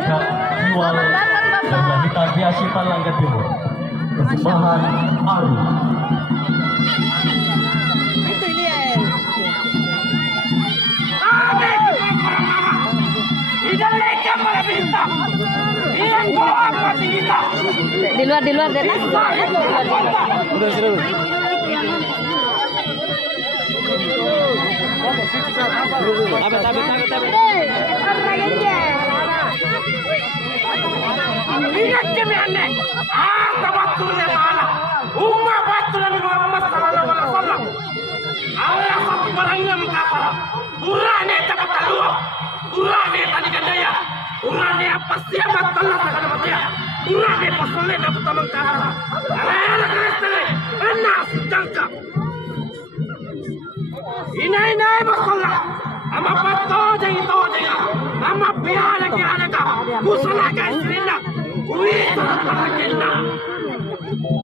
Kak Iwal dan Wanita Biasi Palangga Timur. Persembahan Ari. Itu dia. Di luar deh. Ingat kami aneh, tabatulnya mana? Umma batulnya Muhammad sallallahu alaihi wasallam. Allah satu barangnya mengkafara. Urane tabatalua. Urane tadi gandaya. Urane apa siapa telah sakana matia. Urane pasolnya dapat mengkafara. Ala kristale, enak sedangka. Inai basolla. Ama pato jangan tahu jangan. Ama piala ka. Musala ka sirina. Kuwi sa